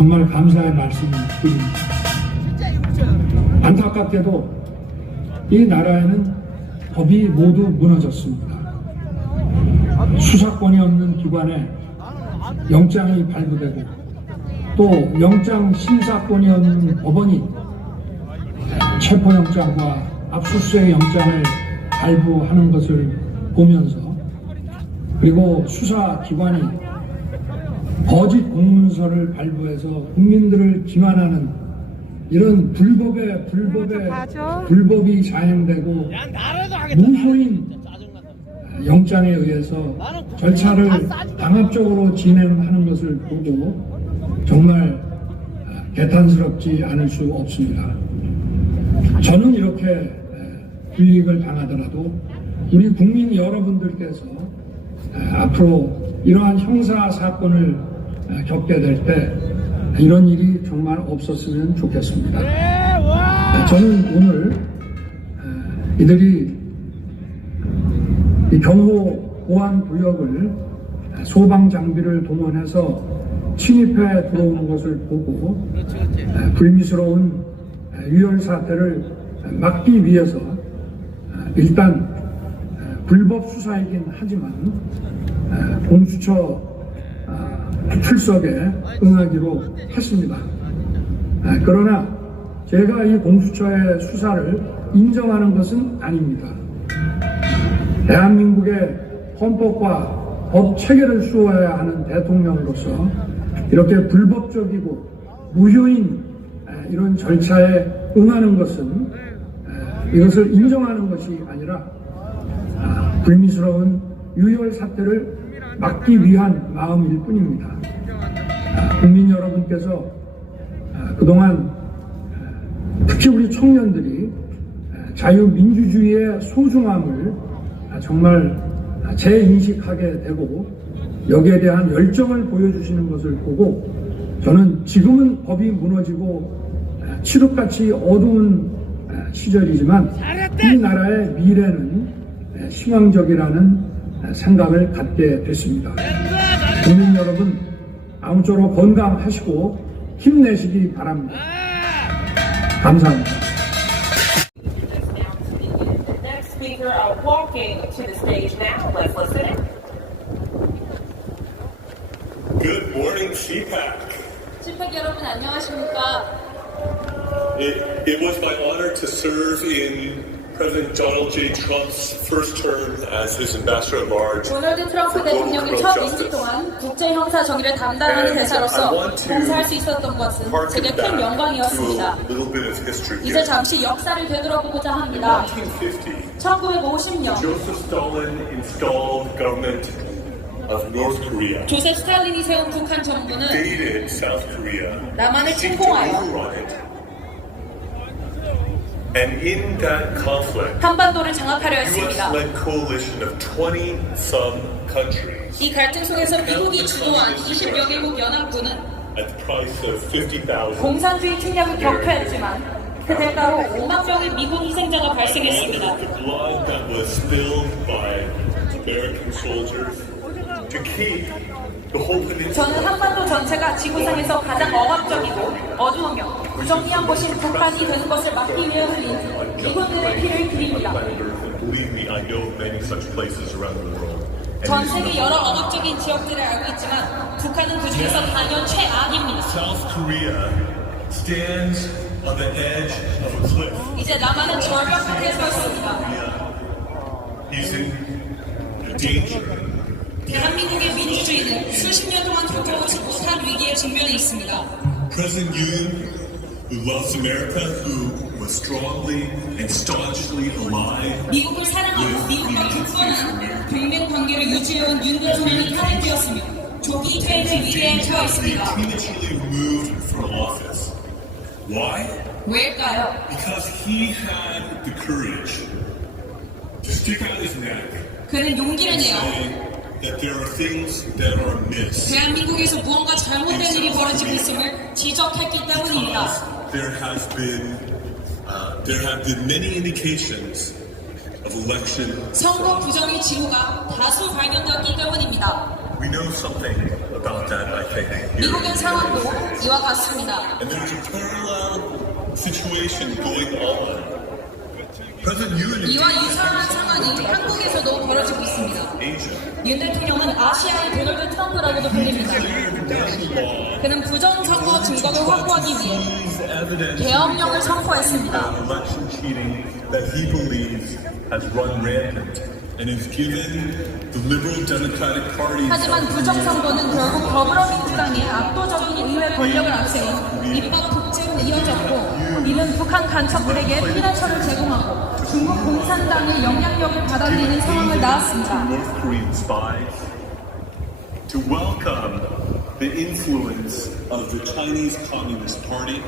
정말 감사의 말씀을 드립니다. 안타깝게도 이 나라에는 법이 모두 무너졌습니다. 수사권이 없는 기관에 영장이 발부되고 또 영장 심사권이 없는 법원이 체포영장과 압수수색 영장을 발부하는 것을 보면서, 그리고 수사기관이 거짓 공문서를 발부해서 국민들을 기만하는 이런 불법이 자행되고 무효인 영장에 의해서 절차를 강압적으로 진행하는 것을 보고 정말 개탄스럽지 않을 수 없습니다. 저는 이렇게 불이익을 당하더라도 우리 국민 여러분들께서 앞으로 이러한 형사 사건을 겪게 될 때 이런 일이 정말 없었으면 좋겠습니다. 저는 오늘 이들이 이 경호 보안 구역을 소방 장비를 동원해서 침입해 들어오는 것을 보고 불미스러운 유혈 사태를 막기 위해서 일단 불법 수사이긴 하지만 공수처 출석에 응하기로 했습니다. 그러나 제가 이 공수처의 수사를 인정하는 것은 아닙니다. 대한민국의 헌법과 법 체계를 수호해야 하는 대통령으로서 이렇게 불법적이고 무효인 이런 절차에 응하는 것은 이것을 인정하는 것이 아니라 불미스러운 유혈 사태를 막기 위한 마음일 뿐입니다. 국민 여러분께서 그동안 특히 우리 청년들이 자유민주주의의 소중함을 정말 재인식하게 되고 여기에 대한 열정을 보여주시는 것을 보고 저는 지금은 법이 무너지고 칠흑같이 어두운 시절이지만 이 나라의 미래는 희망적이라는 생각을 갖게 됐습니다. 국민 여러분, 아무쪼록 건강하시고 힘내시기 바랍니다. 감사합니다. Good morning, CPAC. CPAC 여러분 안녕하십니까? It was my honor to serve in President Donald J. Trump's first term as his ambassador at large. 도널드 트럼프 대통령이 첫 임기 동안 국제형사 정의를 담당하는 대사로서 봉사할 수 있었던 것은 제게 큰 영광이었습니다. 이제 잠시 역사를 되돌아보고자 합니다. 1950년 Joseph Stalin installed government of North Korea. 조셉 스탈린이 세운 북한 정부는 Invaded South Korea. 남한을 seeked to 침공하여 overrun it. And in that conflict, 한반도를 장악하려 했습니다. U.S.-led coalition of 20-some countries 이 갈등 속에서 미국이 주도한 20여 개국 연합군은 at the price of 50,000 공산주의 침략을 격퇴했지만 그 대가로 5만 명의 미군 희생자가 발생했습니다. the blood that was spilled by American soldiers to keep the whole peninsula. 저는 한반도 전체가 지구상에서 가장 억압적이고 어두우며 부정리한 곳인 북한이 되는 것을 막기 위해 흘린 미군들의 피를 드립니다. Believe me, I know many such places around the world. 전 세계 여러 억압적인 지역들을 알고 있지만 북한은 그 중에서 단연 최악입니다. South Korea stands on the edge of a cliff. 이제 남한은 절벽 끝에 서 있습니다. He's in danger. 대한민국의 민주주의는 수십 년 동안 겪어오지 못한 위기에 직면해 있습니다. President Yoon, who loves America, who was strongly and staunchly allied 미국을 사랑하고 미국과 굳건한 동맹 관계를 유지해온 윤 대통령이 탄핵되었으며 조기 퇴임의 위기에 처해 있습니다. prematurely removed from office. Why? 왜일까요? Because he had the courage to stick out his neck 그는 용기를 and 내어 say that there are things that are amiss. 대한민국에서 무언가 잘못된 일이 벌어지고 있음을 지적했기 때문입니다. Because there have been many indications of election 선거 fraud. 부정의 징후가 다수 발견되었기 때문입니다. We know something about that, I think. 미국의 상황도 이와 같습니다. And there's a parallel situation going on. President Yoon is 이와 유사한 상황이 한국에서도 벌어지고 있습니다. Asia. 윤 대통령은 아시아의 도널드 트럼프라고도 불립니다. 그는 부정선거 증거를 확보하기 위해 He's evidence 계엄령을 선포했습니다. election cheating that he believes has run rampant and is given the liberal Democratic Party 하지만 부정선거는 결국 더불어민주당의 압도적인 의회 권력을 앞세운 입법 독재로 이어졌고 이는 북한 간첩들에게 피난처를 제공하고 중국 공산당의 영향력을 받아들이는 상황을 낳았습니다. North Korean spies to welcome the influence of the Chinese Communist Party,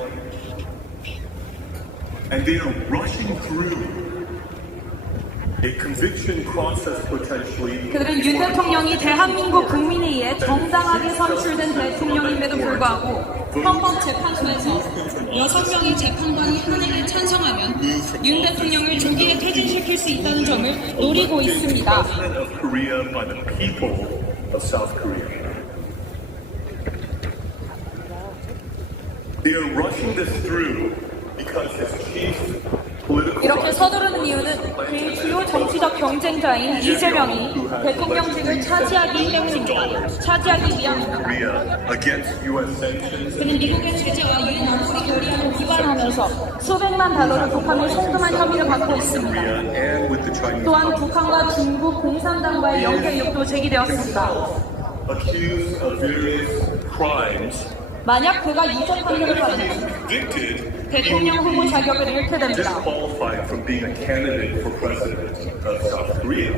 and they are rushing through a conviction process potentially. 그들은 윤 대통령이 대한민국 국민에 의해 정당하게 선출된 대통령임에도 불구하고 헌법재판소에서 6명의 재판관이 탄핵에 찬성하면 윤 대통령을 조기에 퇴진시킬 수 있다는 점을 노리고 있습니다. President of Korea by the people of South Korea. They are rushing this through because his chief political 이렇게 서두르는 이유는 그의 주요 정치적 경쟁자인 이재명이 대통령직을 차지하기 때문입니다. 차지하기 위함입니다. Korea against U.S. sanctions. 그는 미국의 제재와 유엔 안보리 결의안을 위반하면서 수백만 달러를 북한을 송금한 혐의를 받고 있습니다. And with the Chinese 또한 북한과 중국 공산당과의 연계 의혹도 제기되었습니다. accused of various crimes, 만약 그가 유죄 판결을 받으면 convicted, 대통령 후보 자격을 잃게 됩니다. disqualified from being a candidate for president of South Korea.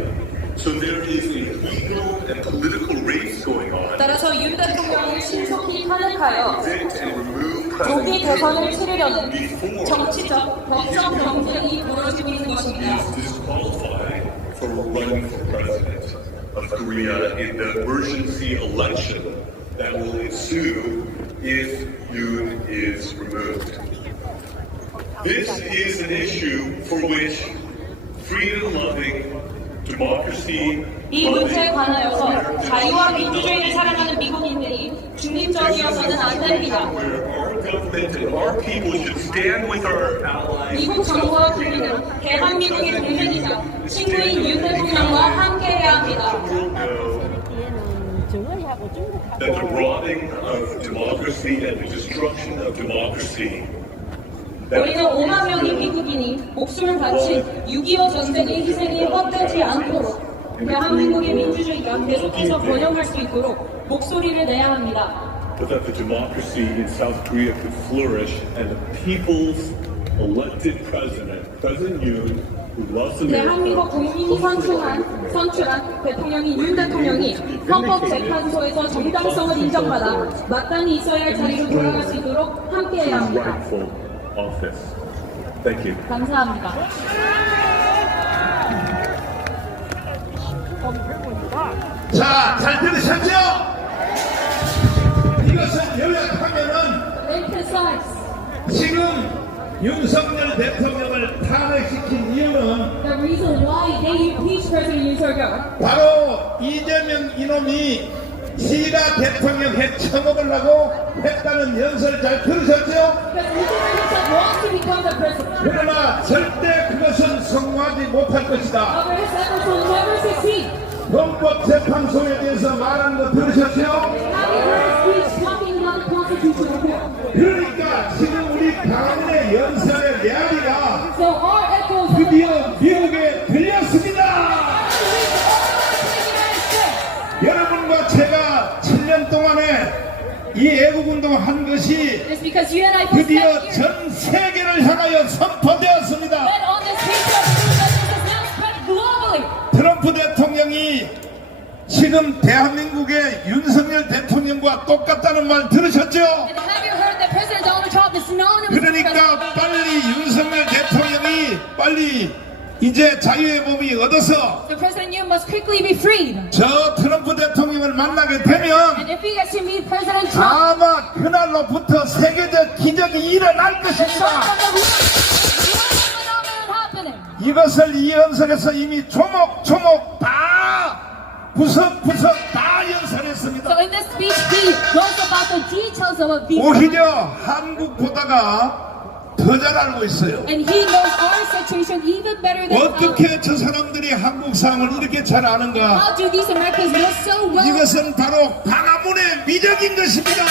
So there is a legal and political race going on. 따라서 윤 대통령을 신속히 탄핵하여 Convict and remove 조기 President 대선을 치르려는 정치적 법적 경쟁이 벌어지고 있는 것입니다. disqualified for running for president of Korea in the emergency election that will ensue if Yoon is removed. This is an issue for which freedom-loving, democracy, 이 문제에 관하여서 자유와 민주주의를 사랑하는 미국인들이 중립적이어서는 안 됩니다. where our government and our people should stand with our allies. 미국 정부와 국민은 대한민국의 동맹이자 친구인 윤 대통령과 함께해야 합니다. That the rotting of democracy and the destruction of democracy 우리는 5만 명의 미국인이 목숨을 바친 6.25 전쟁의 희생이 헛되지 않도록 대한민국의 민주주의가 계속해서 번영할 수 있도록 목소리를 내야 합니다. but that the democracy in South Korea could flourish and the people's elected president, President Yoon, who loves 대한민국 America, 국민이 선출한 대통령이 윤 대통령이 헌법재판소에서 정당성을 인정받아 마땅히 있어야 할 자리로 돌아갈 수 있도록 함께해야 합니다. rightful office. Thank you. 감사합니다. 자, 잘 들으셨죠? 이것은 요약하면은 Emphasize 지금 윤석열 대통령을 탄핵시킨 이유는 the reason why they impeached President Yoon Suk-yeol. 바로 이재명 이놈이 지가 대통령 해쳐먹으려고 했다는 연설 잘 들으셨죠? Because Lee Jae-myung wants to become the president. 그러나 절대 그것은 성공하지 못할 것이다. However, his efforts will never succeed. 헌법재판소에 대해서 말한 거 들으셨죠? Have you heard his speech talking about the constitutional court? 그러니까 지금 우리 강원의 연설의 메아리가 So our echoes 드디어 미국에 들렸습니다. 여러분과 제가 7년 동안에 이 애국운동을 한 것이 It's because you and I for 7 드디어 years 전 세계를 향하여 선포되었습니다. led on this patriotic movement that is now spread globally. 트럼프 대통령이 지금 대한민국의 윤석열 대통령과 똑같다는 말 들으셨죠? And have you heard that President Donald Trump is synonymous with 그러니까 President? 빨리 윤석열 대통령이 빨리 이제 자유의 몸이 얻어서 So President Yoon must quickly be freed. 저 트럼프 대통령을 만나게 되면 And if he gets to meet President Trump, 아마 그날로부터 세계적 기적이 일어날 the 것입니다. start of the global phenomenon happening. 이것을 이 연설에서 이미 조목조목 다 구석구석 다 연설했습니다. 않습니다. So in this speech, he goes about the details of what Vietnam. 오히려 한국보다가 더 잘 알고 있어요. And he knows our situation even better than ours. 어떻게 저 사람들이 한국 상을 이렇게 잘 아는가? How do these Americans know so well? 이것은 바로 광화문의 미덕인 것입니다.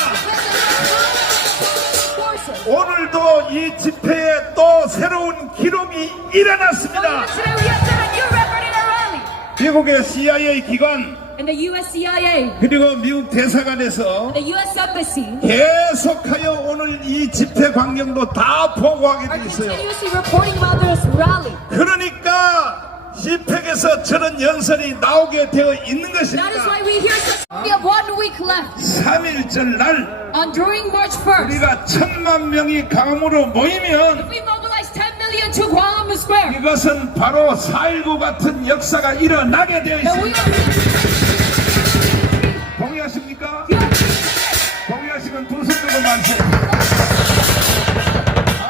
Forces. 오늘도 이 집회에 또 새로운 기록이 일어났습니다. Today we have set a new record in our rally. 미국의 CIA 기관 And the US CIA, 그리고 미국 대사관에서 the US Embassy, 계속하여 오늘 이 집회 광경도 다 보고하게 are 되어 있어요. continuously reporting about this rally. 그러니까 집회에서 저런 연설이 나오게 되어 있는 That is 것입니다. why we hear such. We have 1 week left. 3일절 날 During March 1st, 우리가 1000만 명이 강으로 모이면 we mobilize 10 million to Gwangmu Square. 이것은 바로 4.19 같은 역사가 일어나게 되어 And we 있습니다. are. 동의하십니까? 동의하시면 두 손 들고 만세.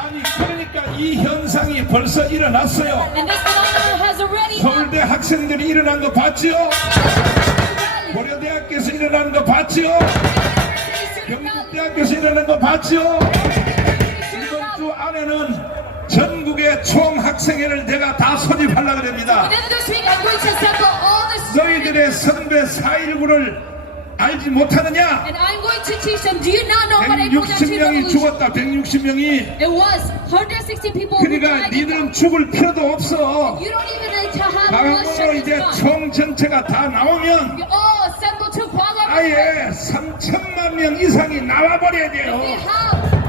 아니 그러니까 이 현상이 벌써 일어났어요. And this phenomenon has already happened. 서울대 학생들이 일어난 거 봤지요? 고려대학교에서 일어난 거 봤지요? 경북대학교에서 일어난 거 봤지요? 이번 주 안에는 전국의 총학생회를 내가 다 소집하려고 합니다. Within this week, I'm going to assemble all the students. 너희들의 선배 4.19를 알지 못하느냐? And I'm going to teach them. Do you not know about April 19th 160명이 revolution? 죽었다. 160명이. It was 160 people who 그러니까 died. 니들은 죽을 필요도 없어. You don't even need to have 강원으로 이제 bloodshed. 총 전체가 다 나오면 You all assemble to Gwangmu. 아예 3천만 명 이상이 나와버려야 We 돼요. have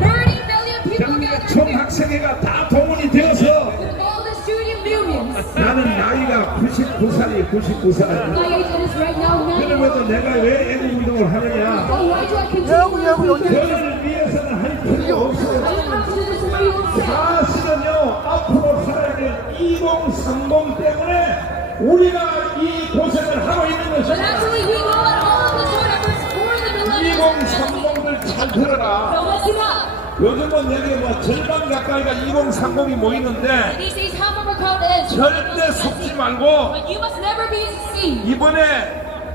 30 million people 전국의 gathered here. 총학생회가 다 동원이 되어서 With all the student unions. 나는 나이가 99살이 99살. My age is right now 90. 그러면서 내가 왜 애국운동을 하느냐? Oh, why do I continue? 저를 위해서는 할 필요 없어요. 사실은요 앞으로 살아야 될 2030 때문에 우리가 이 고생을 하고 있는 But 것입니다. actually, we know that all of the sword efforts for the millennium. 2030을 잘 들어라. So listen up. 요즘은 여기 뭐 절반 가까이가 2030이 모이는데 These days, half of our crowd is. 절대 속지 말고 But you must never be deceived. 이번에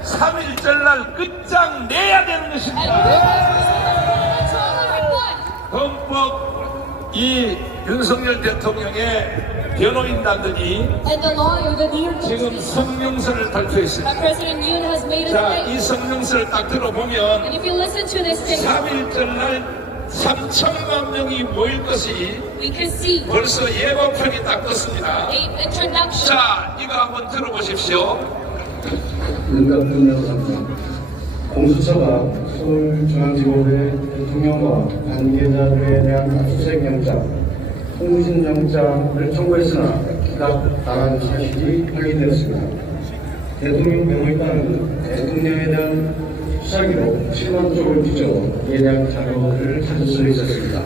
3.1절 날 끝장내야 되는 And 것입니다. let's all reflect. 헌법 이 윤석열 대통령의 변호인단들이 And the lawyer, the New York 지금 City, 성명서를 발표했습니다. President Yoon has made a 자, statement. 이 성명서를 딱 들어보면 And if you listen to this statement, 3.1절 날 3천만 명이 모일 것이 we can see 벌써 예고편이 딱 떴습니다. a introduction. 자, 이거 한번 들어보십시오. 윤곽훈 공수처가 서울중앙지법의 대통령과 관계자들에 대한 압수수색 영장, 통신 영장을 청구했으나 기각당한 사실이 확인되었습니다. 대통령 변호인단은 대통령에 대한 수사기로 7만 쪽을 뒤져 이에 대한 자료를 찾을 수 있었습니다.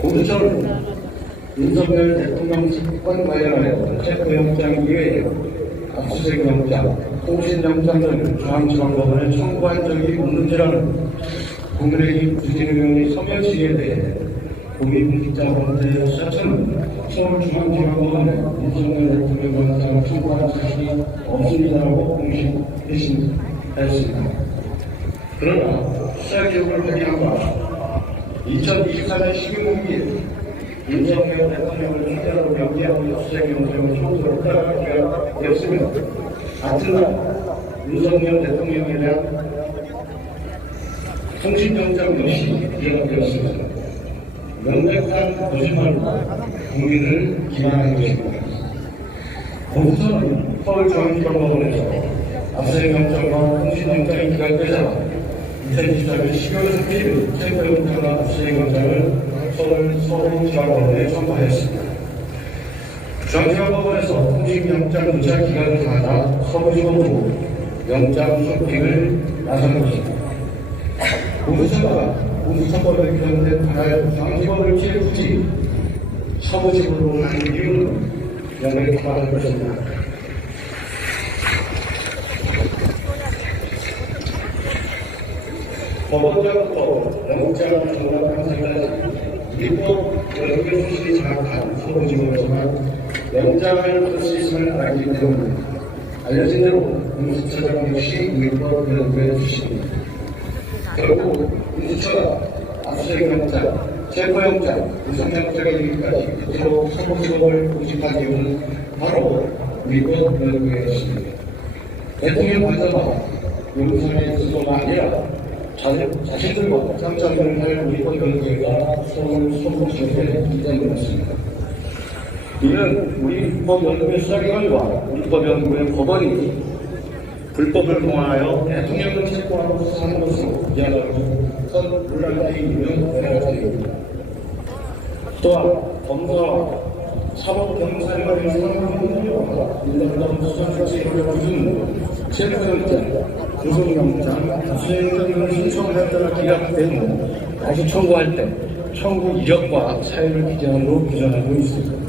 공수처는 윤석열 대통령 직권 관련하여 체포영장 이외에 압수수색 영장, 통신 영장 등 중앙지방법원에 청구한 적이 없는지라는 국민의힘 주진우 의원의 서면 질의에 대해 국민기자범죄 수사처는 서울중앙지방법원에 윤석열 대통령 영장을 청구한 사실이 없습니다라고 공식 회신했습니다. 그러나 수사 기록을 확인한 바 2024년 12월 2일 윤석열 대통령을 추대하고 명기하고 압수수색 영장을 청구로 허락하기가 되었으며 같은 날 윤석열 대통령에 대한 통신영장 역시 기각되었습니다. 명백한 거짓말로 국민을 기만한 것입니다. 공수처는 서울중앙지방법원에서 압수수색 영장과 통신영장이 기각되자 2024년 12월 30일 체포영장과 압수수색 영장을 서울지방법원에 청구하였습니다. 중앙지방법원에서 통신영장 도착 기간을 정하자 서울지법으로 영장 쇼핑을 나선 것입니다. 공수처가 공수처법에 규정된 중앙지법을 피해 굳이 서울지법으로 하는 이유는 명백할 것입니다. 법원장부터 영장 정답 판사까지 입법 여러 개 소식이 장악한 서울지법이지만 영장을 받을 수 있음을 알기 때문에 알려진 대로 공수처라는 것이 위법 연구의 주식입니다. 결국 공수처가 압수수색영장, 체포영장, 구속영장에 이르기까지 그대로 사무직업을 공식한 이유는 바로 위법 연구의 것입니다. 대통령 관저가 연구선에 있어서가 아니라 자신들과 깜짝을 할 위법 연구가 서울 소부지역에 기재된 것입니다. 이는 우리 불법연구의 수사기관과 불법연구의 법원이 불법을 통하여 대통령을 체포하고 수사하는 것으로 이야기하고 큰 논란이 있는 내용입니다. 또한 검사와 사법경찰관의 사법행위와 인간과 수사조치를 기준으로 체포영장, 구속영장, 수행장 등을 신청할 때나 기각되고 다시 청구할 때 청구 이력과 사유를 기재함으로 규정하고 있습니다.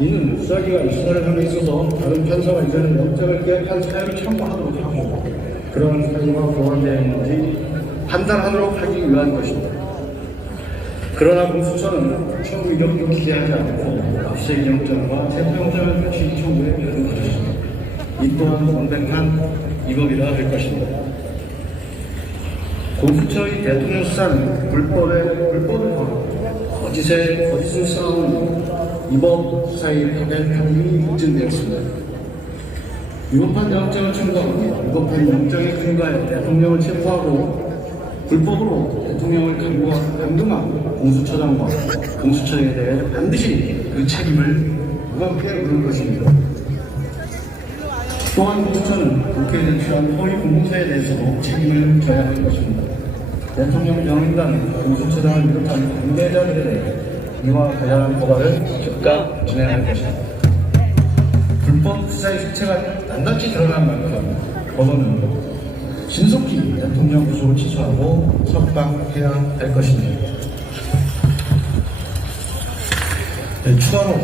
이는 수사기관이 수사를 함에 있어서 다른 편성을 이제는 영장을 기각한 사유를 청구하도록 하고 그런 사유가 보완되어 있는지 판단하도록 하기 위한 것입니다. 그러나 공수처는 청구 이력도 기재하지 않고 압수수색 영장과 체포영장을 같이 청구해 내는 것입니다. 이 또한 명백한 위법이라 할 것입니다. 공수처의 대통령 수사는 불법을 거짓을 쌓은 위법 수사의 판결이 입증되었습니다. 위법한 영장을 청구하고 위법한 영장에 근거하여 대통령을 체포하고 불법으로 대통령을 감금한 공수처장과 공수처에 대해 반드시 그 책임을 무겁게 물을 것입니다. 또한 공수처는 국회에 제출한 허위 공문서에 대해서도 책임을 져야 할 것입니다. 대통령 영인단은 공수처장을 비롯한 관계자들에 대해 이와 관련한 고발을 즉각 진행할 것입니다. 불법 수사의 실체가 낱낱이 드러난 만큼 법원은 신속히 대통령 구속을 취소하고 석방해야 할 것입니다. 추가로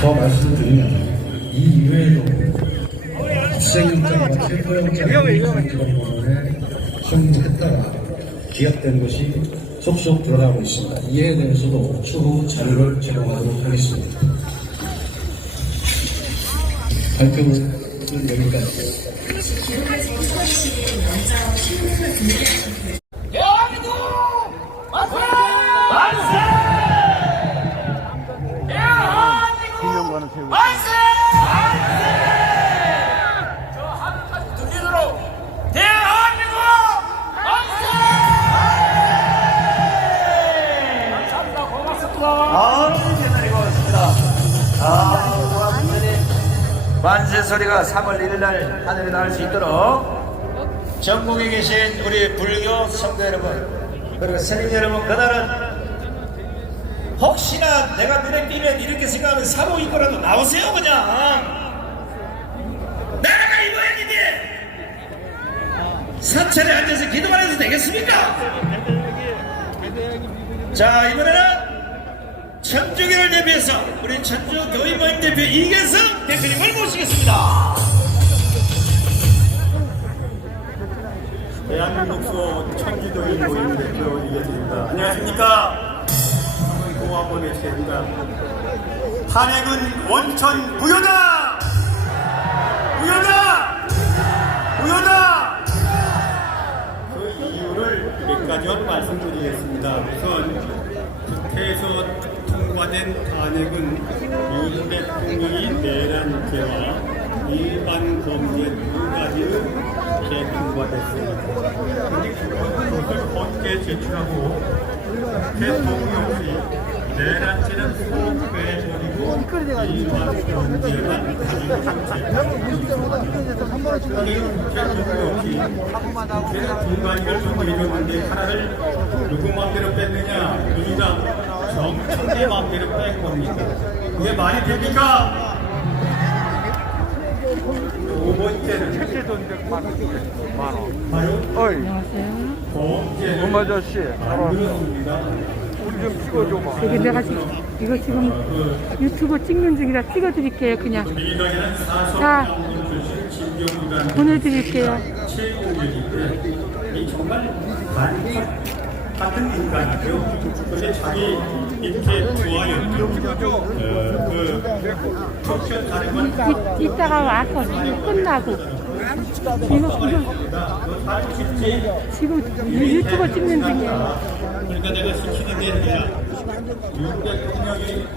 더 말씀을 드리면 이 이외에도 압수수색영장과 체포영장을 법원에 청구했다가 기각된 것이 속속 드러나고 있습니다. 이에 대해서도 추후 자료를 제공하도록 하겠습니다. 발표는 여기까지. 대한민국 만세! 만세! 대한민국 만세! 만세! 저 하늘까지 들리도록 대한민국 만세! 감사합니다. 고맙습니다. 대단히 고맙습니다. 만세 소리가 3월 1일 하늘에 닿을 수 있도록 전국에 계신 우리 불교 성도 여러분 그리고 스님 여러분 그날은 혹시나 내가 눈에 띄면 이렇게 생각하면 사복 입고라도 나오세요. 그냥 나라가 이 모양인데 사찰에 앉아서 기도만 해도 되겠습니까? 자, 이번에는 천주교를 대표해서 우리 천주교인모임 대표 이계성 대표님을 모시겠습니다. 대한민국 천주교인 모임 대표 이계성입니다. 안녕하십니까? 고한번 외치겠습니다. 탄핵은 원천 무효다! 무효다! 무효다! 그 이유를 몇 가지만 말씀드리겠습니다. 우선 국회에서 통과된 탄핵은 윤 대통령이 내란 죄와 일반 범죄 두 가지를 통과됐습니다. 그런데 그것을 법계에 제출하고 대통령이 내란죄는 꼭 빼버리고 일반 범죄만 가지고 대통령이 두 가지를 정해줬는데 하나를 누구 마음대로 뺐느냐? 민주당 정청래 마음대로 뺀 겁니까? 그게 말이 됩니까? 두 번째는 바로 범죄를 엄마저씨 안 그렇습니다. 우리 좀 찍어줘봐. 여기 내가 지금 이거 지금 유튜브 찍는 중이라 찍어드릴게요. 그냥 민주당에는 자 사설 출신 진경구단 보내드릴게요. 최고위원인데 이 정말 같은 인간이죠. 근데 자기 이렇게 좋아요. 그 톡쇼 다른 건 이따가 와서 지금 끝나고 지금 유튜브 찍는 중이에요. 그러니까 내가 시키는 게 아니라 윤 대통령이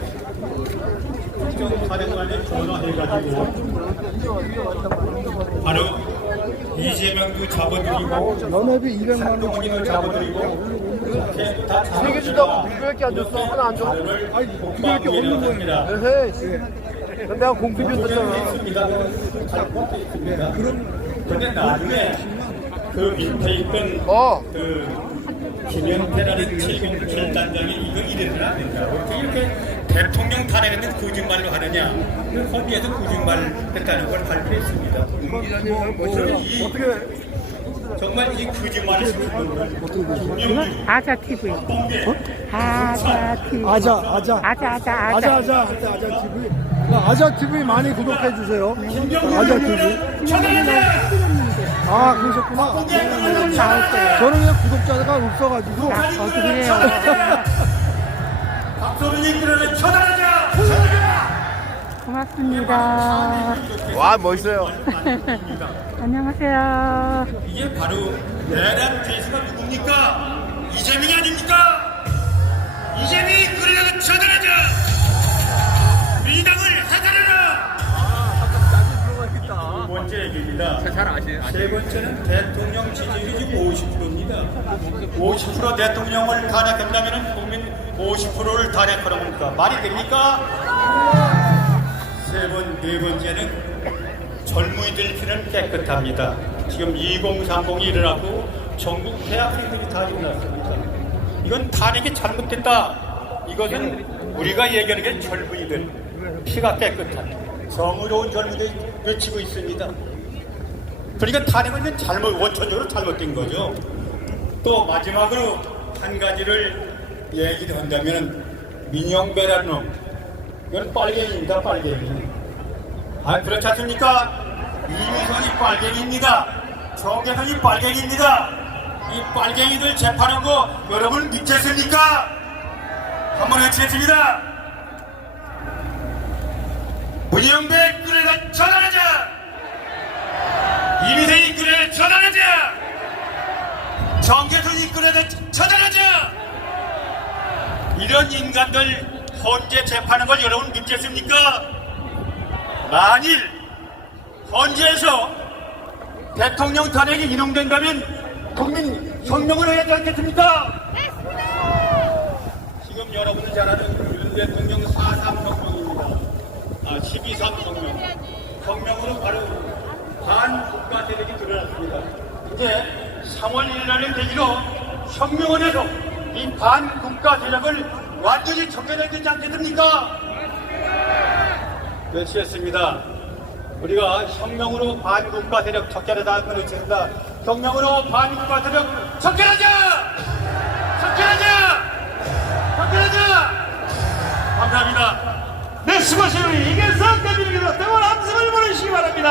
특정 사령관에 전화해가지고 바로 이재명도 잡아들이고 상동원님을 잡아들이고 그렇게 다 세개 준다고 200개 안 줬어. 하나 안 줘. 아니 200개 없는 거야. 근데 내가 공표 줬잖아. 근데 나중에 그 밑에 있던 그 김영태라는 7단장이 이거 이래서는 안 된다. 어떻게 이렇게 대통령 탄핵에는 거짓말로 하느냐. 그 거기에서 거짓말 했다는 걸 발표했습니다. 정말 이 거짓말을 이건 아자 TV. 아자 TV. 아자 TV. 아자 TV 많이 구독해 주세요. 아자 TV. 아, 그러셨구나. 지금 나올 거예요. 저는 그냥 구독자가 없어가지고. 그래요. 박소민이 그러는 처단하자! 고맙습니다. 와, 멋있어요. 안녕하세요. 이게 바로 내란 죄수가 누굽니까? 이재명이 아닙니까? 이재명이 그러는 처단하자! 민당을 해산하라! 두 번째 얘기입니다. 세 번째는 대통령 지지율이 지금 50%입니다. 50% 대통령을 탄핵한다면 국민 50%를 탄핵하라고 합니까? 말이 됩니까? 네 번째는 젊은이들 피는 깨끗합니다. 지금 2030이 일어나고 전국 대학생들이 다 일어났습니다. 이건 탄핵이 잘못됐다. 이것은 우리가 얘기하는 게 젊은이들 피가 깨끗한 정의로운 젊은이들이 외치고 있습니다. 그러니까 탄핵은 원천적으로 잘못된 거죠. 또 마지막으로 한 가지를 얘기를 한다면 민영배라는 놈, 이건 빨갱이입니다. 빨갱이. 아, 그렇지 않습니까? 이미선이 빨갱이입니다. 정계선이 빨갱이입니다. 이 빨갱이들 재판한 거 여러분 믿겠습니까? 한번 외치겠습니다. 문영배 끌어다 처단하자! 이미선이 끌어다 처단하자! 정계선이 끌어다 처단하자! 이런 인간들 헌재 재판한 걸 여러분 믿겠습니까? 만일 헌재에서 대통령 탄핵이 인용된다면 국민 성명을 해야 되지 않겠습니까? 지금 여러분이 잘 아는 윤 대통령 4.3 성명입니다. 12.3 성명. 성명으로 바로 반국가 세력이 드러났습니다. 이제 3월 1일 날의 계기로 혁명원에서 이 반국가 세력을 완전히 척결해야 되지 않겠습니까? 외치겠습니다. 우리가 혁명으로 반국가 세력 척결하자는 걸 외치겠습니다. 혁명으로 반국가 세력 척결하자! 척결하자! 척결하자! 감사합니다. 네, 수고하세요. 이계선 대변인께서 대원 함성을 보내주시기 바랍니다.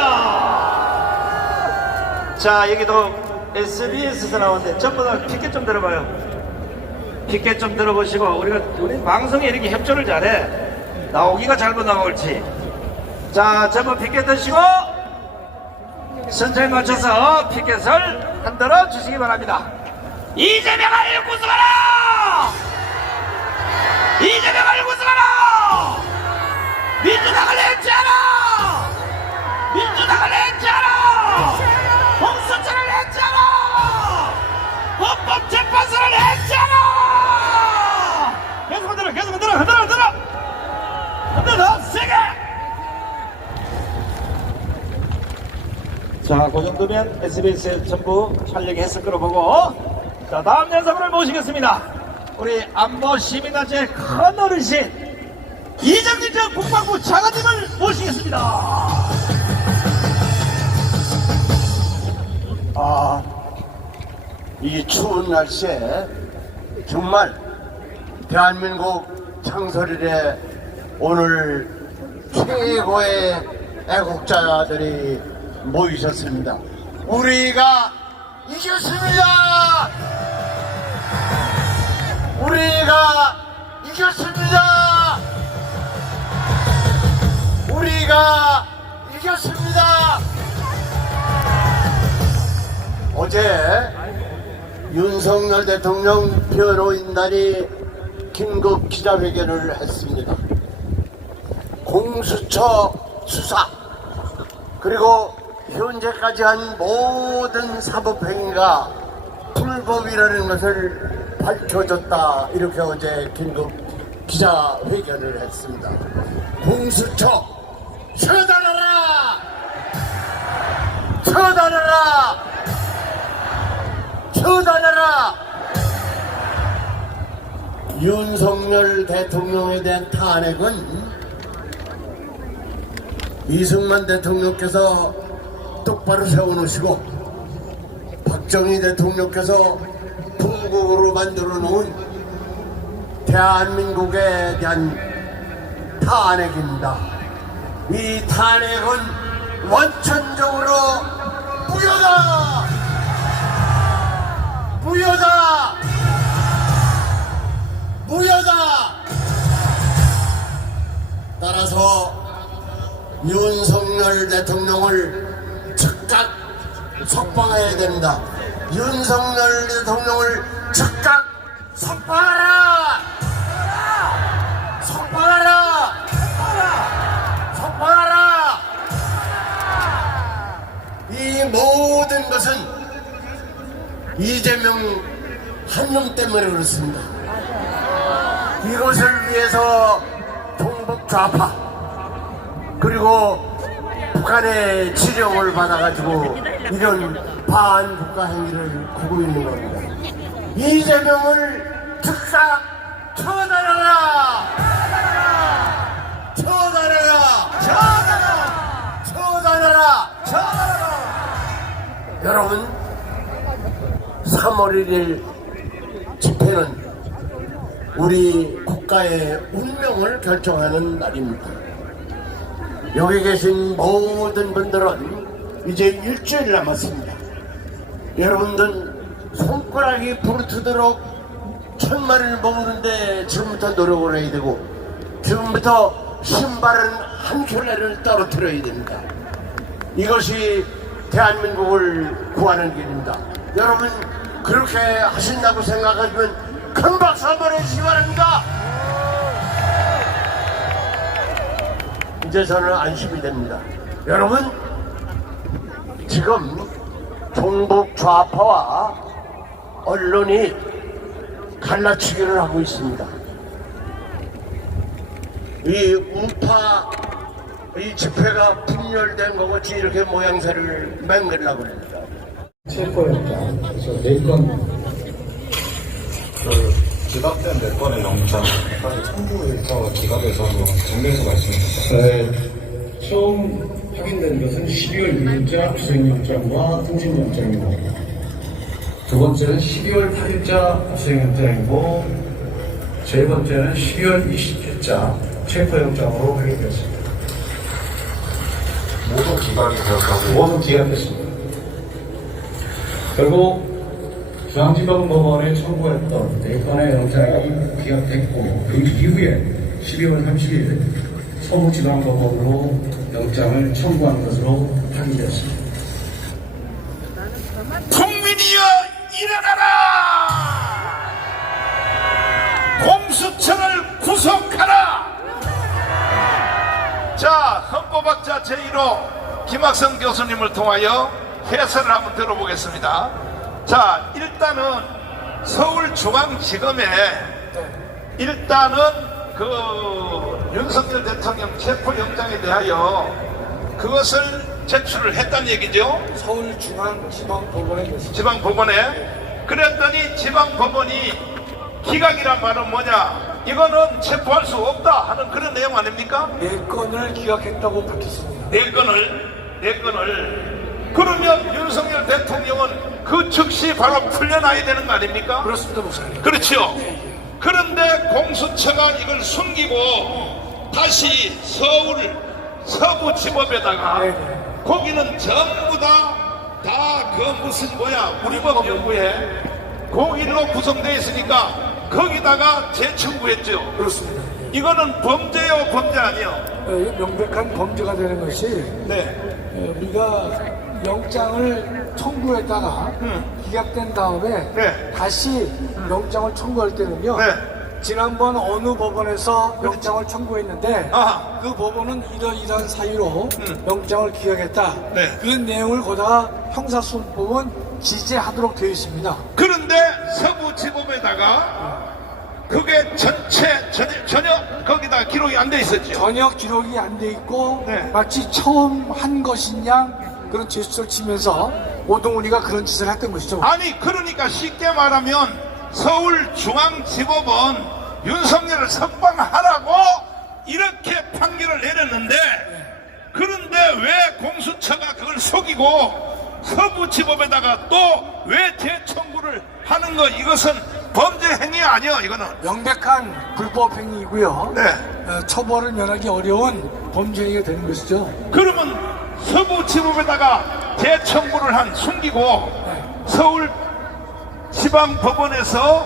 자, 여기도 SBS에서 나오는데 전부 다 피켓 좀 들어봐요. 피켓 좀 들어보시고 우리 방송에 이렇게 협조를 잘해. 나오기가 잘못 나올지. 자, 전부 피켓 드시고 선차에 맞춰서 피켓을 흔들어 주시기 바랍니다. 이재명을 구속하라! 이재명을 구속하라! 민주당을 해체하라! 민주당을 해체하라! 공수처를 해체하라! 헌법재판소를 해체하라! 계속 흔들어, 계속 흔들어, 흔들어, 흔들어! 흔들어, 세게! 자, 그 정도면 SBS에 전부 촬영했을 거로 보고, 자, 다음 연사분을 모시겠습니다. 우리 안보 시민단체 큰 어르신 이정진 전 국방부 차관님을 모시겠습니다. 이 추운 날씨에 정말 대한민국 창설일에 오늘 최고의 애국자들이 모이셨습니다. 우리가 이겼습니다! 우리가 이겼습니다. 어제 윤석열 대통령 변호인단이 긴급 기자회견을 했습니다. 공수처 수사 그리고 현재까지 한 모든 사법행위가 불법이라는 것을 밝혀졌다, 이렇게 어제 긴급 기자회견을 했습니다. 공수처 처단하라! 처단하라! 처단하라! 윤석열 대통령에 대한 탄핵은 이승만 대통령께서 똑바로 세워놓으시고 박정희 대통령께서 부국으로 만들어 놓은 대한민국에 대한 탄핵입니다. 이 탄핵은 원천적으로 무효다! 무효다! 무효다! 따라서 윤석열 대통령을 즉각 석방해야 된다. 윤석열 대통령을 즉각 석방하라! 석방하라! 석방하라! 이 모든 것은 이재명 한 놈 때문에 그렇습니다. 이것을 위해서 종북 좌파 그리고 북한의 지령을 받아가지고 이런 반국가 행위를 하고 있는 겁니다. 이재명을 즉각 처단하라! 처단하라! 처단하라! 처단하라! 처단하라! 여러분, 3월 1일 집회는 우리 국가의 운명을 결정하는 날입니다. 여기 계신 모든 분들은 이제 일주일 남았습니다. 여러분들 손가락이 부르트도록 천만을 먹는데 지금부터 노력을 해야 되고, 지금부터 신발은 한 켤레를 떨어뜨려야 됩니다. 이것이 대한민국을 구하는 길입니다. 여러분 그렇게 하신다고 생각하시면 큰 박수 한번 해주시기 바랍니다. 이제 저는 안심이 됩니다. 여러분, 지금 종북 좌파와 언론이 갈라치기를 하고 있습니다. 이 우파 이 집회가 분열된 것 같이 이렇게 모양새를 맹글라고 합니다. 체포영장, 그래서 4건 기각된 4건의 영장 청구에서 기각해서 정리해서 말씀해 주세요. 네, 처음 확인된 것은 12월 6일자 구속영장과 통신영장이고, 두 번째는 12월 8일자 구속영장이고, 세 번째는 12월 20일자 체포영장으로 확인됐습니다. 모두 기각이 되었다고? 모두 기각됐습니다. 결국 중앙지방법원에 청구했던 4건의 영장이 기각됐고, 그 이후에 12월 30일 서부지방법원으로 영장을 청구한 것으로 확인됐습니다. 국민이여 일어나라! 공수처를 구속하라! 자, 헌법학자 제1호 김학성 교수님을 통하여 해설을 한번 들어보겠습니다. 자, 일단은 서울중앙지검에 일단은 그 윤석열 대통령 체포영장에 대하여 그것을 제출을 했다는 얘기죠. 서울중앙지방법원에 지방법원에. 그랬더니 지방법원이 기각이란 말은 뭐냐, 이거는 체포할 수 없다 하는 그런 내용 아닙니까? 4건을 기각했다고 밝혔습니다. 4건을 그러면 윤석열 대통령은 그 즉시 바로 풀려나야 되는 거 아닙니까? 그렇습니다, 목사님. 그렇죠. 그런데 공수처가 이걸 숨기고 다시 서울 서부지법에다가 거기는 전부 다 그 무슨 우리법 연구에 공일로 구성되어 있으니까 거기다가 재청구했죠. 그렇습니다. 이거는 범죄요, 범죄 아니요? 명백한 범죄가 되는 것이 네. 우리가 영장을 청구했다가 기각된 다음에 네. 다시 영장을 청구할 때는요. 네. 지난번 어느 법원에서 영장을 청구했는데 아하. 그 법원은 이러이러한 사유로 영장을 기각했다. 네. 그 내용을 거다가 형사소송법은 기재하도록 되어 있습니다. 그런데 서부지법에다가 그게 전혀 거기다 기록이 안 돼 있었죠. 전혀 기록이 안 돼 있고 네. 마치 처음 한 것인 양 그런 제스처를 치면서 오동훈이가 그런 짓을 했던 것이죠. 아니 그러니까 쉽게 말하면 서울중앙지법은 윤석열을 석방하라고 이렇게 판결을 내렸는데 그런데 왜 공수처가 그걸 속이고 서부지법에다가 또 왜 재청구를 하는 거 이것은 범죄 행위 아니야 이거는. 명백한 불법 행위이고요. 네. 처벌을 면하기 어려운 범죄 행위가 되는 것이죠. 그러면 서부지법에다가 재청구를 한 숨기고 서울지방법원에서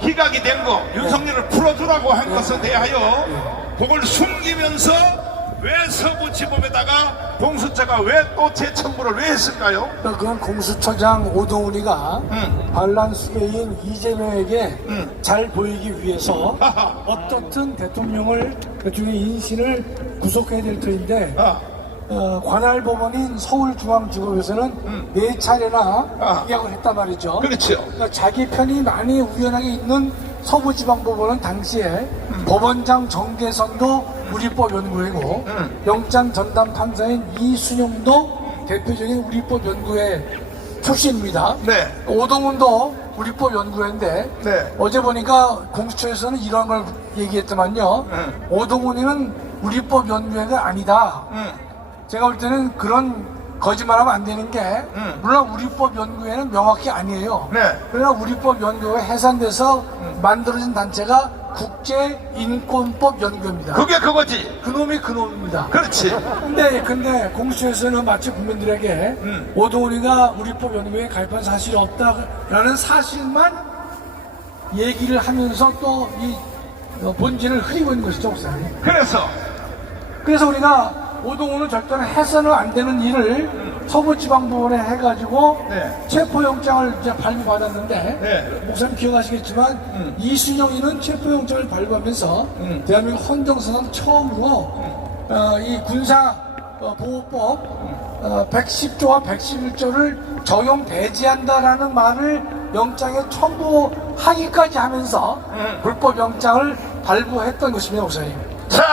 기각이 된 거 윤석열을 풀어주라고 한 것에 대하여 그걸 숨기면서 왜 서부지법에다가 공수처가 왜 또 재청구를 왜 했을까요? 그건 공수처장 오동훈이가 반란 수괴인 이재명에게 잘 보이기 위해서 어떻든 대통령을 그중에 인신을 구속해야 될 터인데 관할 법원인 서울중앙지법에서는 4차례나 기각을 했단 말이죠. 그렇죠. 그러니까 자기 편이 많이 우연하게 있는 서부지방법원은 당시에 법원장 정계선도 우리법 연구회고 영장 전담 판사인 이순용도 대표적인 우리법 연구회 출신입니다. 네. 오동훈도 우리법 연구회인데 네. 어제 보니까 공수처에서는 이런 걸 얘기했더만요. 오동훈이는 우리법 연구회가 아니다. 제가 볼 때는 그런 거짓말하면 안 되는 게 물론 우리법 연구회는 명확히 아니에요. 네. 그러나 우리법 연구회 해산돼서 만들어진 단체가 국제인권법 연구회입니다. 그게 그거지. 그놈이 그놈입니다. 그렇지. 근데 공수처에서는 마치 국민들에게 오동훈이가 우리법 연구회에 가입한 사실이 없다라는 사실만 얘기를 하면서 또 이 본질을 흐리고 있는 것이죠, 목사님. 그래서 우리가 오동훈은 절대로 해서는 안 되는 일을 서부지방법원에 해가지고 체포영장을 이제 발부받았는데 목사님 기억하시겠지만 이순영이는 체포영장을 발부하면서 대한민국 헌정사상 처음으로 이 군사보호법 110조와 111조를 적용 배제한다라는 말을 영장에 첨부하기까지 하면서 불법영장을 발부했던 것입니다, 목사님. 자,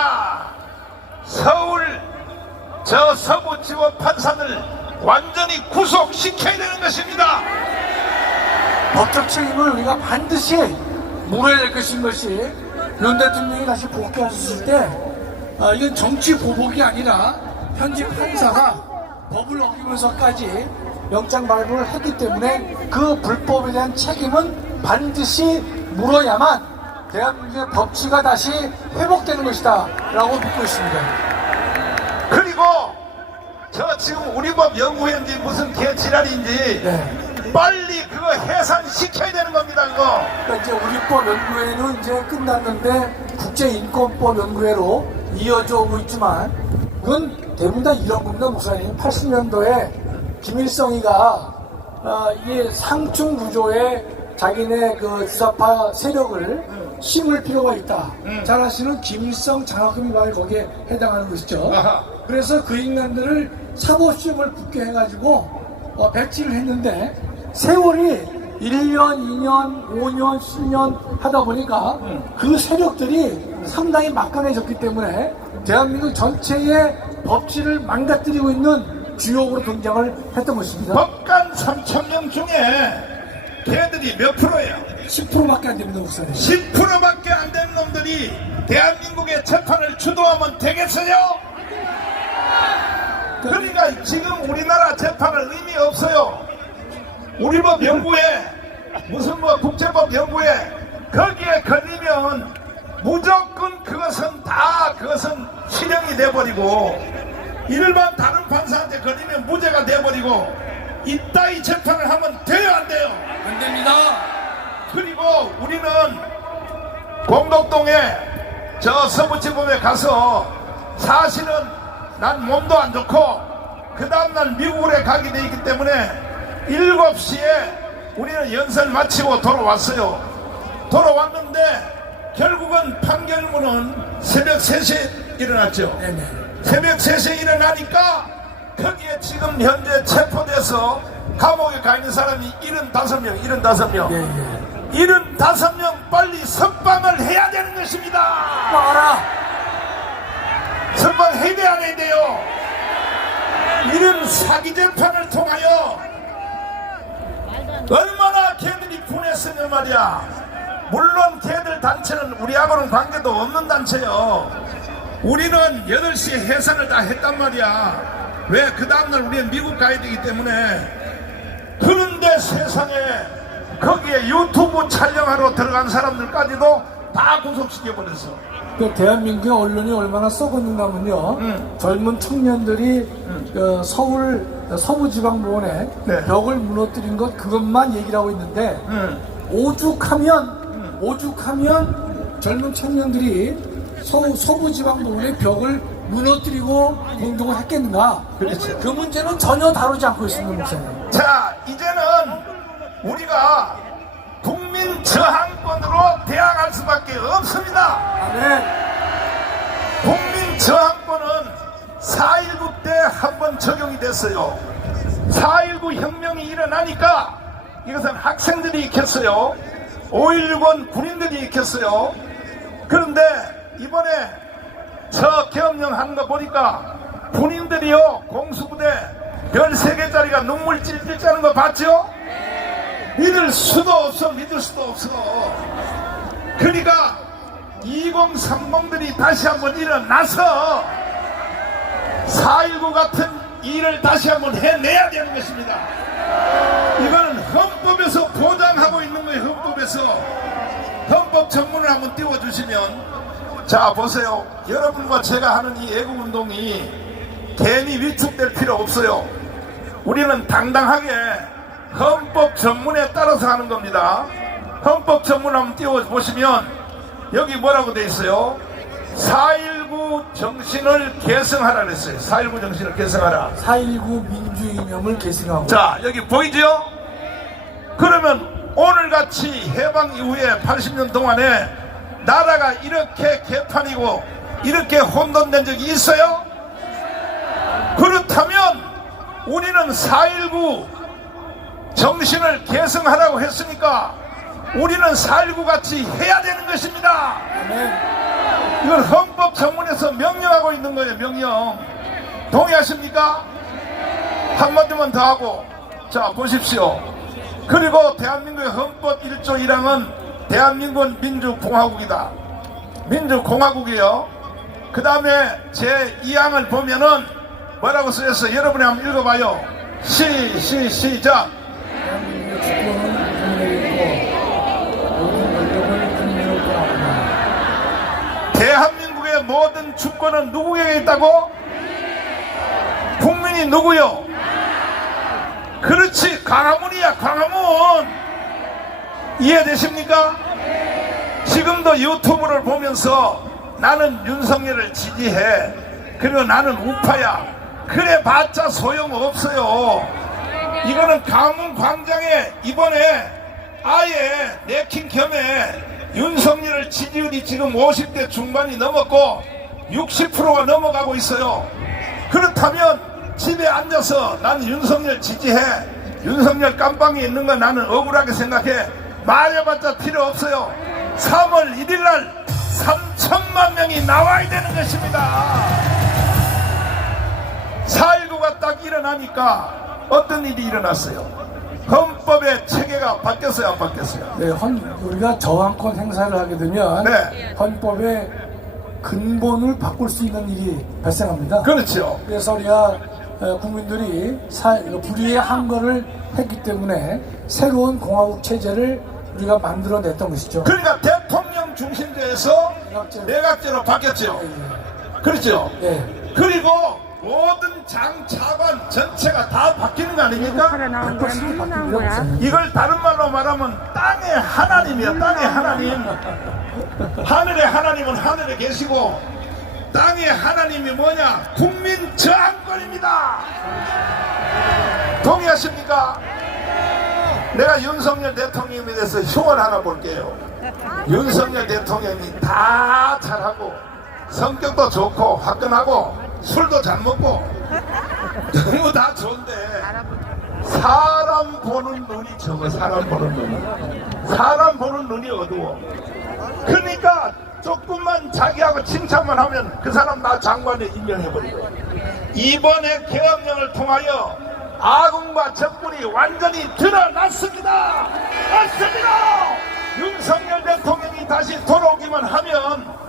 서부지법 판사들 완전히 구속시켜야 되는 것입니다. 법적 책임을 우리가 반드시 물어야 될 것인 것이 윤 대통령이 다시 복귀하셨을 때 이건 정치 보복이 아니라 현직 판사가 법을 어기면서까지 영장 발부를 했기 때문에 그 불법에 대한 책임은 반드시 물어야만 대한민국의 법치가 다시 회복되는 것이다 라고 믿고 있습니다. 그리고 저 지금 우리법 연구회인지 무슨 개지랄인지 빨리 그거 해산시켜야 되는 겁니다. 그거. 그러니까 이제 우리법 연구회는 이제 끝났는데 국제인권법 연구회로 이어져 오고 있지만 그건 대부분 다 이런 겁니다, 목사님. 80년도에 김일성이가 이게 상층 구조에 자기네 그 주사파 세력을 심을 필요가 있다. 잘 아시는 김일성 장학금이 거기에 해당하는 것이죠. 그래서 그 인간들을 사법시험을 붙게 해가지고 배치를 했는데 세월이 1년, 2년, 5년, 10년 하다 보니까 그 세력들이 상당히 막강해졌기 때문에 대한민국 전체의 법치를 망가뜨리고 있는 주역으로 등장을 했던 것입니다. 법관 3,000명 중에 걔들이 몇 프로예요? 10%밖에 안 됩니다, 목사님. 10%밖에 안 되는 놈들이 대한민국의 재판을 주도하면 되겠어요? 그러니까 지금 우리나라 재판은 의미 없어요. 우리법 연구회 무슨 뭐 국제법 연구회 거기에 걸리면 무조건 그것은 실형이 돼버리고 일반 다른 판사한테 걸리면 무죄가 돼버리고 이따위 재판을 하면 돼요 안 돼요? 안 됩니다. 그리고 우리는 공덕동에 저 서부지법에 가서 사실은 난 몸도 안 좋고 그 다음날 미국에 가게 돼 있기 때문에 7시에 우리는 연설 마치고 돌아왔어요. 돌아왔는데 결국은 판결문은 새벽 3시에 일어났죠. 새벽 3시에 일어나니까 거기에 지금 현재 체포돼서 감옥에 가 있는 사람이 75명 75명 빨리 석방을 해야 되는 것입니다. 석방해야 돼 안 해야 돼요? 이런 사기 재판을 통하여 얼마나 걔들이 분했으냐 말이야. 물론 걔들 단체는 우리하고는 관계도 없는 단체요. 우리는 8시에 해산을 다 했단 말이야. 왜? 그 다음날 우리는 미국 가야 되기 때문에. 그런데 세상에 거기에 유튜브 촬영하러 들어간 사람들까지도 다 구속시켜버렸어. 그 대한민국의 언론이 얼마나 썩었는가면요. 젊은 청년들이 서울 서부지방법원에 네. 벽을 무너뜨린 것 그것만 얘기를 하고 있는데 오죽하면 젊은 청년들이 서부지방법원의 벽을 무너뜨리고 공동을 했겠는가. 그렇죠. 그 문제는 전혀 다루지 않고 있습니다, 목사님. 자, 이제는 우리가 국민 저항권으로 대항할 수밖에 없습니다. 국민 저항권은 4.19 때 한 번 적용이 됐어요. 4.19 혁명이 일어나니까 이것은 학생들이 익혔어요. 5.16은 군인들이 익혔어요. 그런데 이번에 저 계엄령 하는 거 보니까 군인들이요, 공수부대 별 3개짜리가 눈물 찔찔 짜는 거 봤죠? 믿을 수도 없어. 그러니까 2030들이 다시 한번 일어나서 4.19 같은 일을 다시 한번 해내야 되는 것입니다. 이거는 헌법에서 보장하고 있는 거예요. 헌법 전문을 한번 띄워주시면. 자, 보세요. 여러분과 제가 하는 이 애국운동이 괜히 위축될 필요 없어요. 우리는 당당하게 헌법 전문에 따라서 하는 겁니다. 헌법 전문 한번 띄워보시면 여기 뭐라고 돼 있어요? 4.19 정신을 계승하라 그랬어요. 4.19 정신을 계승하라. 4.19 민주이념을 계승하고. 자, 여기 보이죠? 그러면 오늘같이 해방 이후에 80년 동안에 나라가 이렇게 개판이고 이렇게 혼돈된 적이 있어요? 그렇다면 우리는 4.19 정신을 계승하라고 했으니까 우리는 4.19 같이 해야 되는 것입니다. 이건 헌법 전문에서 명령하고 있는 거예요. 명령. 동의하십니까? 한마디만 더 하고. 자, 보십시오. 그리고 대한민국의 헌법 1조 1항은 대한민국은 민주공화국이다. 민주공화국이에요. 그 다음에 제 2항을 보면은 뭐라고 쓰였어요? 여러분이 한번 읽어봐요. 시작. 대한민국의 모든 주권은 누구에게 있다고? 국민이 누구요? 그렇지, 광화문이야, 광화문. 이해되십니까? 지금도 유튜브를 보면서 나는 윤석열을 지지해, 그리고 나는 우파야, 그래 봤자 소용없어요. 이거는 강문 광장에 이번에 아예 내킨 겸에 윤석열을 지지율이 지금 50대 중반이 넘었고 60%가 넘어가고 있어요. 그렇다면 집에 앉아서 나는 윤석열 지지해, 윤석열 깜빵에 있는 거 나는 억울하게 생각해, 말해봤자 필요 없어요. 3월 1일날 3천만 명이 나와야 되는 것입니다. 4.19가 딱 일어나니까 어떤 일이 일어났어요? 헌법의 체계가 바뀌었어요, 안 바뀌었어요? 네, 우리가 저항권 행사를 하게 되면 네. 헌법의 근본을 바꿀 수 있는 일이 발생합니다. 그렇죠. 그래서 우리가 국민들이 불의의 항거를 했기 때문에 새로운 공화국 체제를 우리가 만들어냈던 것이죠. 그러니까 대통령 중심제에서 내각제로 바뀌었죠. 그렇죠. 네. 그리고 모든 장, 차관 전체가 다 바뀌는 거 아닙니까? 나온 거야? 누구 나온 거야? 이걸 다른 말로 말하면 땅의 하나님이야. 땅의 하나님. 하늘의 하나님은 하늘에 계시고 땅의 하나님이 뭐냐? 국민 저항권입니다. 동의하십니까? 내가 윤석열 대통령에 대해서 휴언 하나 볼게요. 윤석열 대통령이 다 잘하고 성격도 좋고 화끈하고 술도 잘 먹고 너무 다 좋은데 사람 보는 눈이 적어. 사람 보는 눈이 어두워. 그러니까 조금만 자기하고 칭찬만 하면 그 사람 나 장관에 임명해버리고, 이번에 계엄령을 통하여 아군과 적군이 완전히 드러났습니다. 맞습니다. 윤석열 대통령이 다시 돌아오기만 하면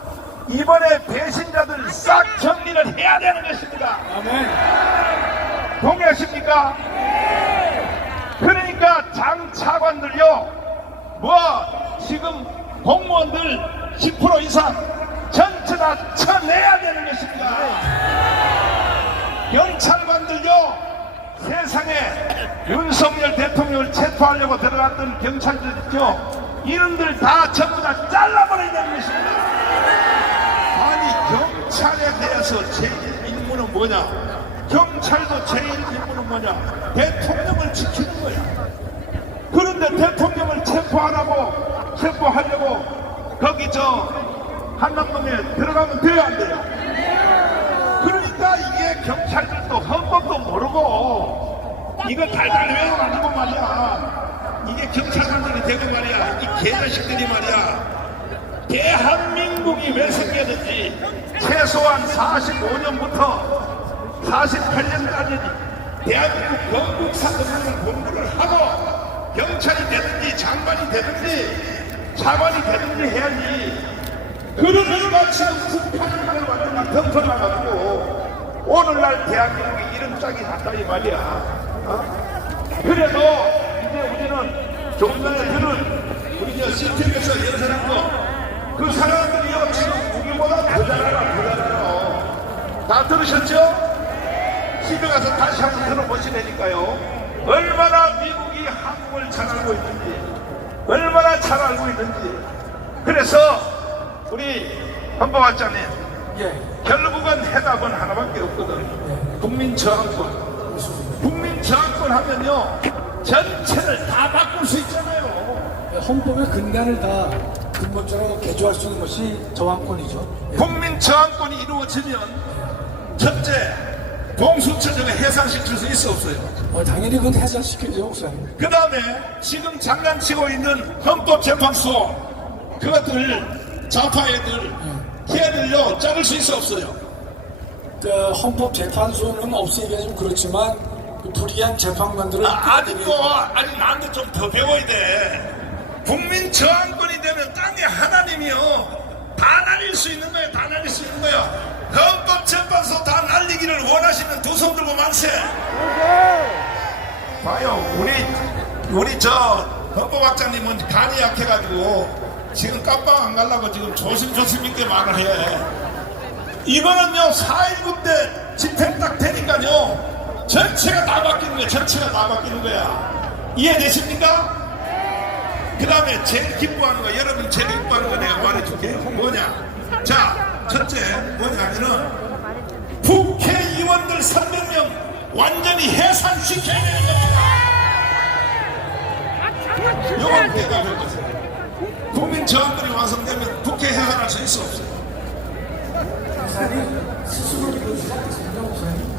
이번에 배신자들 싹 정리를 해야 되는 것입니다. 동의하십니까? 그러니까 장차관들요, 지금 공무원들 10% 이상 전체 다 쳐내야 되는 것입니다. 경찰관들요, 세상에 윤석열 대통령을 체포하려고 들어갔던 경찰들요, 이놈들 다 전부 다 잘라버려야 되는 것입니다. 아니, 경찰에 대해서 제일 임무는 뭐냐? 경찰도 제일 임무는 뭐냐? 대통령을 지키는 거야. 그런데 대통령을 체포하려고 거기 한남동에 들어가면 돼야 안 돼요? 그러니까 이게 경찰들도 헌법도 모르고 이거 달달 외워가지고 말이야, 이게 경찰관들이 되고 말이야, 이 개자식들이 말이야, 대한민국이 왜 생겼는지 최소한 45년부터 48년까지 대한민국 건국사건을 공부를 하고 경찰이 되든지 장관이 되든지 차관이 되든지 해야지. 그러니까 지금 국판을 완전히 덮어놔가지고 오늘날 대한민국이 이런 짝이 났다 이 말이야. 그래도 이제 우리는 조금 전에 들은 우리 시스템에서 연설한 그 사람들이요, 지금 우리보다 더 잘하라. 다 들으셨죠? 집에 가서 다시 한번 들어보시라니까요. 얼마나 미국이 한국을 잘 알고 있는지, 얼마나 잘 알고 있는지. 그래서 우리 헌법학자님, 결국은 해답은 하나밖에 없거든. 국민 저항권. 국민 저항권 하면요, 전체를 다 바꿀 수 있잖아요. 헌법의 근간을 다 근본적으로 개조할 수 있는 것이 저항권이죠. 국민 저항권이 이루어지면 첫째, 공수처를 해산시킬 수 있어 없어요? 당연히 그건 해산시켜야죠, 목사님. 그 다음에 지금 장난치고 있는 헌법재판소, 그것들 좌파 애들, 걔들요 자를 수 있어 없어요? 헌법재판소는 없애기가 좀 그렇지만 불이한 재판관들은 아직 나한테 좀 더 배워야 돼. 국민 저항권이 되면 땅에 하나님이요 다 날릴 수 있는 거야. 다 날릴 수 있는 거야. 헌법재판소 다 날리기를 원하시면 두 손 들고 만세. 봐요, 우리 헌법학자님은 간이 약해가지고 지금 깜빵 안 가려고 지금 조심조심 있게 말을 해. 이거는요 4.19 때 집행 딱 되니까요 전체가 다 바뀌는 거야. 전체가 다 바뀌는 거야. 이해되십니까? 그 다음에 제일 기뻐하는 거, 여러분 제일 기뻐하는 거 내가 말해줄게요. 뭐냐? 자, 첫째 뭐냐면은 국회의원들 300명 완전히 해산시켜야 되는 겁니다. 요건 대답해 보세요. 국민 저항권이 완성되면 국회 해산할 수 있어 없어요?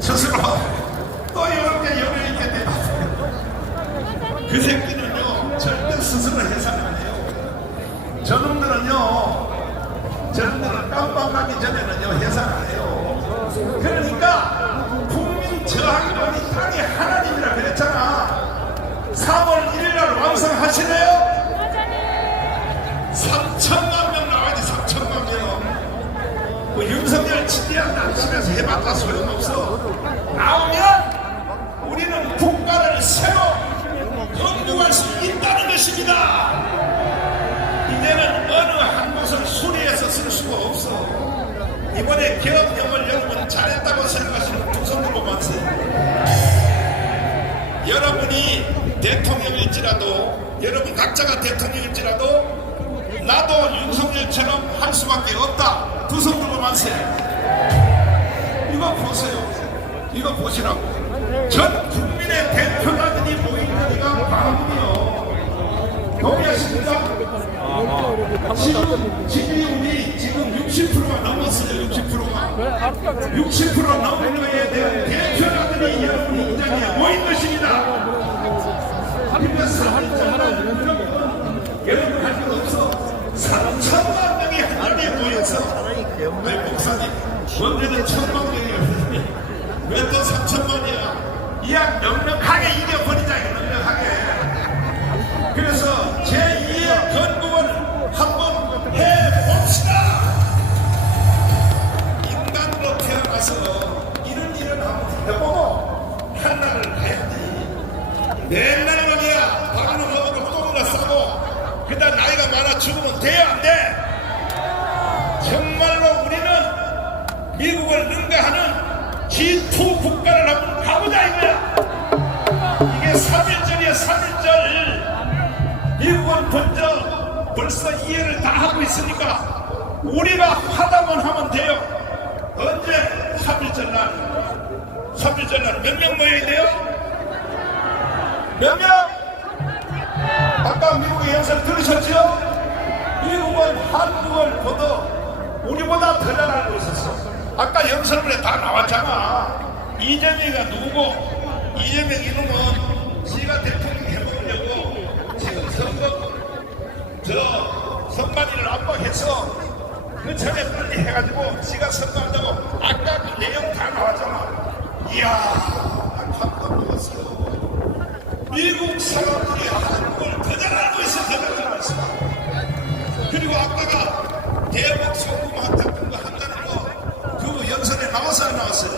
스스로 또 이렇게 여유 있게 대답해요. 그 새끼는요 절대 스스로 해산 안 해요. 저놈들은 깜빵 가기 전에는요 해산 안 해요. 그러니까 국민 저항권이 땅의 하나님이라 그랬잖아. 3월 1일날 완성하시네요. 3천만 명 나와야지. 3천만 명. 윤석열 지지한 남심에서 해봤다 소용없어. 나오면 우리는 국가를 새로 건국할 수 있다는 것입니다. 이제는 어느 한 곳을 수리해서 쓸 수가 없어. 이번에 계엄령을 여러분 잘했다고 생각하시는 두 손 들고 만세. 여러분이 대통령일지라도, 여러분 각자가 대통령일지라도 나도 윤석열처럼 수밖에 없다. 두 손 들고 만세. 이거 보세요. 이거 보시라고. 전 국민의 대표가들이 모인 자리가 방송이요. 동의하십니까? 지금 지지율이 지금 60%가 넘었어요. 60% 넘은 거에 대한 대표가들이 여러분이 이 자리에 모인 것입니다. 그래서 여러분 할 것 없어. 3천만 명이 한 자리에 모여서 왜 목사님 언제든 1,000만 명이에요. 왜 또 3천만이야? 이왕 명명하게 이겨버리자. 명명하게. 그래서 제2의 건국을 한번 해봅시다. 인간으로 태어나서 이런 일을 한번 해보고 하나를 가야지. 맨날 말이야 밥으로 먹으러 똥으로 싸고 그다음 나이가 많아 죽으면 돼야 안 돼. 정말로 우리는 미국을 능가하는 G2 국가를 한번 가보자 이거야. 이게 3.1절이야 3.1절. 미국은 먼저 벌써 이해를 다 하고 있으니까 우리가 하다만 하면 돼요. 언제? 3.1절 날. 3.1절 날 몇 명 모여야 돼요? 몇 명? 아까 미국의 연설 들으셨죠? 미국은 한국을 보다 우리보다 더 잘 알고 있었어. 아까 연설문에 다 나왔잖아. 이재명이가 누구고 이재명 이놈은 지가 대통령 해보려고 지금 선관위를 압박해서 그 전에 빨리 해가지고 지가 선거한다고 아까 그 내용 다 나왔잖아. 이야 한번 먹었어. 미국 사람들이 한국을 더 잘 알고 있어. 더 잘 알고 있어. 그리고 아빠가 대북 송금한다는 거 한다는 거 그 연설에 나와서 안 나왔어요.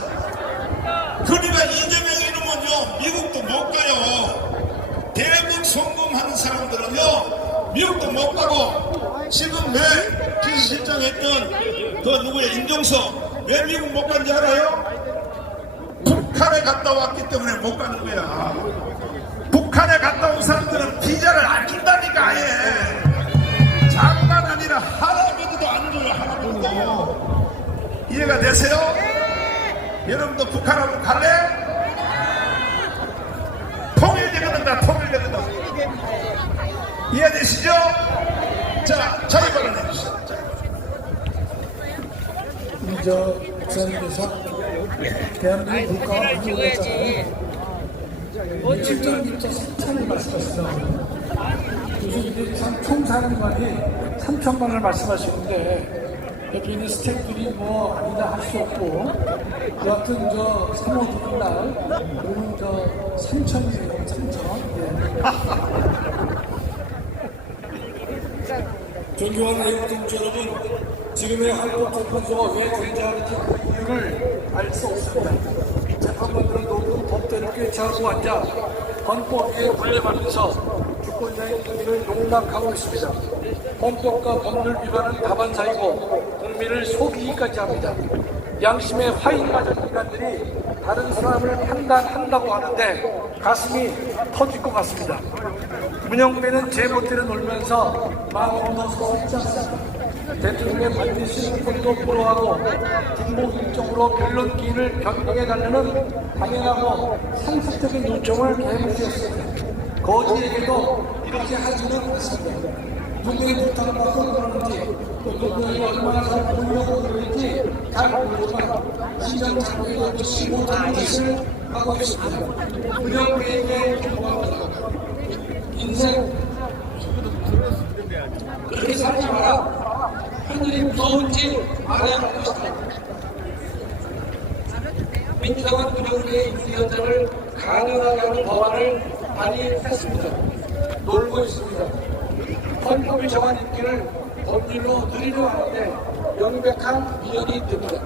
그러니까 이재명 이놈은요 미국도 못 가요. 대북 송금하는 사람들은요 미국도 못 가고 지금 왜 기술실장 했던 그 누구야 임종석 왜 미국 못 간지 알아요? 북한에 갔다 왔기 때문에 못 가는 거야. 북한에 갔다 온 사람들은 비자를 안 준다니까 아예. 장난 아니라 할아버지도 안 줘요. 할아버지도. 이해가 되세요? 여러분도 북한 한번 갈래? 통일되거든다. 통일되거든. 이해되시죠? 자, 자기 발언해 주시죠. 목사님께서 대한민국 국가와 민주주의잖아요. 실장님부터 3천을 말씀하시더라고요. 그래서 이제 총사령관이 3천만 원을 말씀하시는데 옆에 있는 스태프들이 뭐 아니다 할 수 없고 여하튼 3월 9일 날 그러면 3천이에요. 3천. 존경하는 애국동지 여러분, 지금의 헌법재판소가 왜 존재하는지 그 이유를 알 수 없습니다. 재판관들은 높은 법대를 꿰차고 앉아 헌법 위에 물레만면서 주권자의 권리를 농락하고 있습니다. 헌법과 법률 위반은 다반사이고 국민을 속이기까지 합니다. 양심의 화인 가진 인간들이 다른 사람을 판단한다고 하는데 가슴이 터질 것 같습니다. 문영배는 제멋대로 놀면서 마음으로 서있지 않습니다. 대통령의 반드시 인권도 불허하고 중복일적으로 변론기인을 변경해달라는 당연하고 상식적인 요청을 개무시했습니다. 거지에게도 이렇게 하지는 않습니다. 누구의 부탁을 받고 그러는지 또 누구에게 얼마나 잘 보려고 그러는지 잘 모르지만 시정착오에 놓치지 못하는 것을 하고 있습니다. 문영배에게 인생 그렇게 살지 마라. 하늘이 무서운지 알아야 할 것이다. 민주당은 문영배의 임시위원장을 가능하게 하는 법안을 발의했습니다. 놀고 있습니다. 헌법이 정한 임기를 법률로 누리려 하는데 명백한 미연이 됩니다.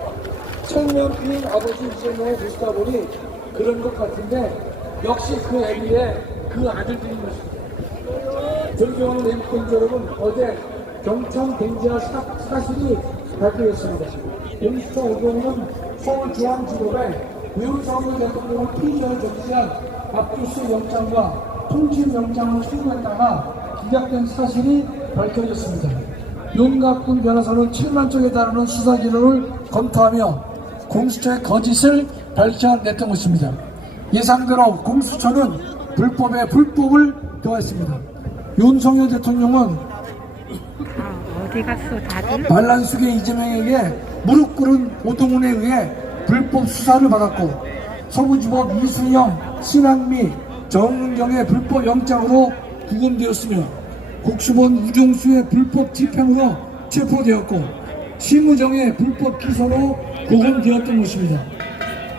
청년 피인 아버지 이재명을 보시다 보니 그런 것 같은데 역시 그 애비에 그 아들들인 것입니다. 존경하는 애국동지 여러분, 어제 경청 댕지와 사실이 발표했습니다. 임시차 오경은 서울중앙지법에 윤석열 대통령을 피의자로 적시한 압수수색 영장과 통지영장을 청구했다가 기각된 사실이 밝혀졌습니다. 윤갑군 변호사는 7만 쪽에 달하는 수사 기록을 검토하며 공수처의 거짓을 밝혀냈던 것입니다. 예상대로 공수처는 불법에 불법을 더했습니다. 윤석열 대통령은 어디 갔어 다들? 반란수계 이재명에게 무릎 꿇은 오동훈에 의해 불법 수사를 받았고 서부지법 이순영, 신한미, 정은경의 불법 영장으로 구금되었으며 국수본 우종수의 불법 집행으로 체포되었고 심우정의 불법 기소로 구금되었던 것입니다.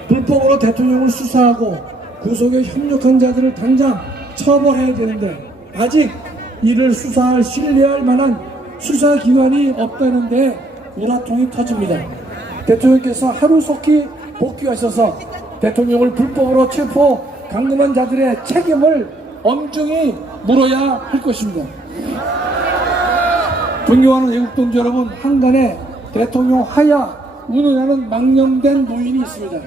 불법으로 대통령을 수사하고 구속에 협력한 자들을 당장 처벌해야 되는데 아직 이를 수사할 신뢰할 만한 수사기관이 없다는 데 우라통이 터집니다. 대통령께서 하루속히 복귀하셔서 대통령을 불법으로 체포 감금한 자들의 책임을 엄중히 물어야 할 것입니다. 존경하는 애국동지 여러분, 한간에 대통령 하야 운운하는 망령된 노인이 있습니다.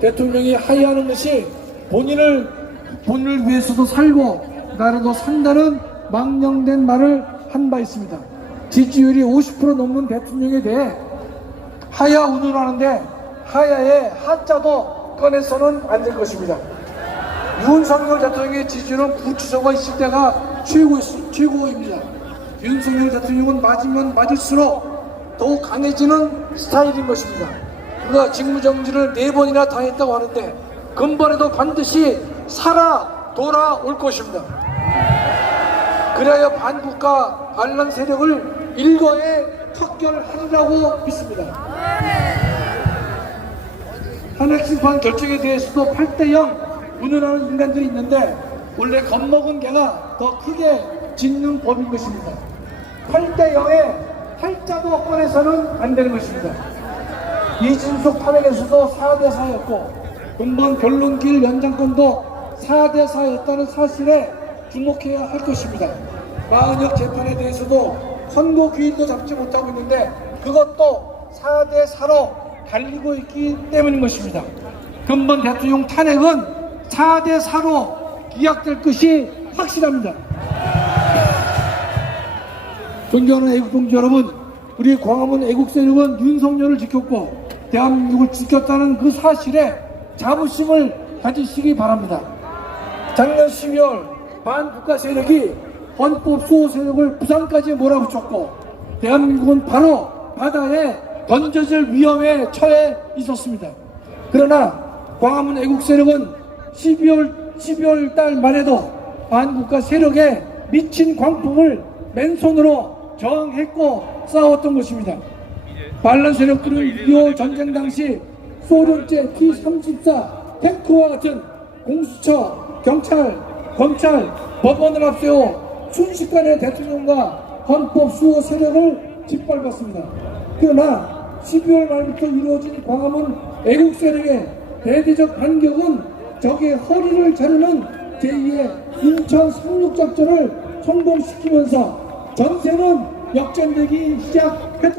대통령이 하야하는 것이 본인을 위해서도 살고 나라도 산다는 망령된 말을 한 바 있습니다. 지지율이 50% 넘는 대통령에 대해 하야 운운하는데 하야의 하자도 꺼내서는 안 될 것입니다. 윤석열 대통령의 지지율은 구치소가 있을 때가 최고입니다. 윤석열 대통령은 맞으면 맞을수록 더욱 강해지는 스타일인 것입니다. 그가 직무정지를 4번이나 당했다고 하는데 근본에도 반드시 살아 돌아올 것입니다. 그래야 반국가 반란 세력을 일거에 척결하리라고 믿습니다. 탄핵심판 결정에 대해서도 8대0 운운하는 인간들이 있는데 원래 겁먹은 개가 더 크게 짖는 법인 것입니다. 8대0에 팔자도 꺼내서는 안 되는 것입니다. 이진숙 탄핵에서도 4대4였고 근본 변론길 연장권도 4대4였다는 사실에 주목해야 할 것입니다. 마은혁 재판에 대해서도 선고 기일도 잡지 못하고 있는데 그것도 4대4로 달리고 있기 때문인 것입니다. 근본 대통령 탄핵은 4대4로 기약될 것이 확실합니다. 존경하는 애국동지 여러분, 우리 광화문 애국세력은 윤석열을 지켰고 대한민국을 지켰다는 그 사실에 자부심을 가지시기 바랍니다. 작년 12월 반국가 세력이 헌법 수호 세력을 부산까지 몰아붙였고 대한민국은 바로 바다에 던져질 위험에 처해 있었습니다. 그러나 광화문 애국 세력은 12월 달만 해도 반국가 세력의 미친 광풍을 맨손으로 저항했고 싸웠던 것입니다. 반란 세력들은 6.25 전쟁 당시 소련제 T-34 탱크와 같은 공수처, 경찰, 검찰, 법원을 앞세워 순식간에 대통령과 헌법 수호 세력을 짓밟았습니다. 그러나 12월 말부터 이루어진 광화문 애국 세력의 대대적 반격은 적의 허리를 자르는 제2의 인천 상륙작전을 성공시키면서 전세는 역전되기 시작했다.